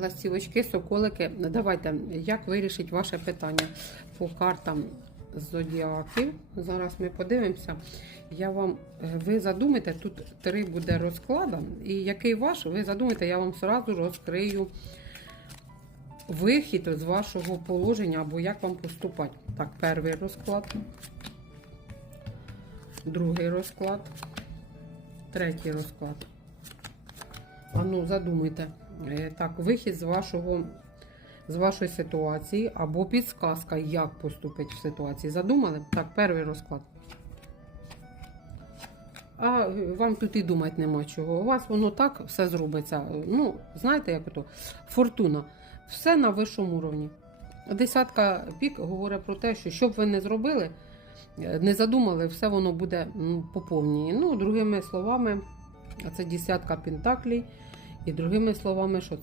ластівочки, соколики. Давайте, як вирішить ваше питання по картам зодіаків. Зараз ми подивимося. Я вам, е, ви задумайте, тут три буде розклада. І який ваш, ви задумайте, я вам одразу розкрию вихід з вашого положення або як вам поступати. Так, перший розклад, другий розклад, третій розклад. А ну, задумайте. Е, Так, вихід з вашого. З вашої ситуації або підсказка, як поступити в ситуації. Задумали? Так, перший розклад. А е, вам тут і думати нема чого. У вас воно так все зробиться. Ну, знаєте, як ото фортуна. Все на вищому рівні. Десятка пік говорить про те, що що б ви не зробили, е, не задумали, все воно буде м, по повній. Ну, другими словами, це десятка пентаклей. І другими словами, що